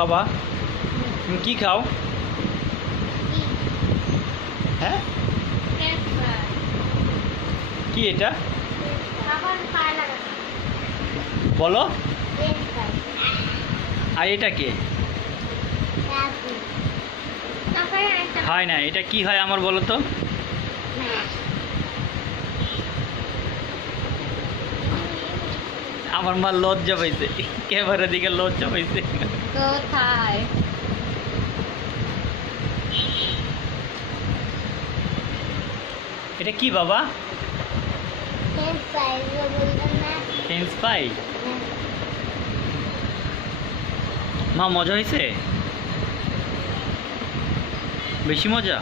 বাবা তুমি কি খাও? হ্যাঁ কি এটা বলো? আর এটা কে হয় না? এটা কি হয় আমার বলো তো? আমার মা লজ্জা পাইছে, ক্যামেরার দিকে লজ্জা পাইছে। কোথায়? এটা কি বাবা? French fry. মা মজা হয়েছে? বেশি মজা?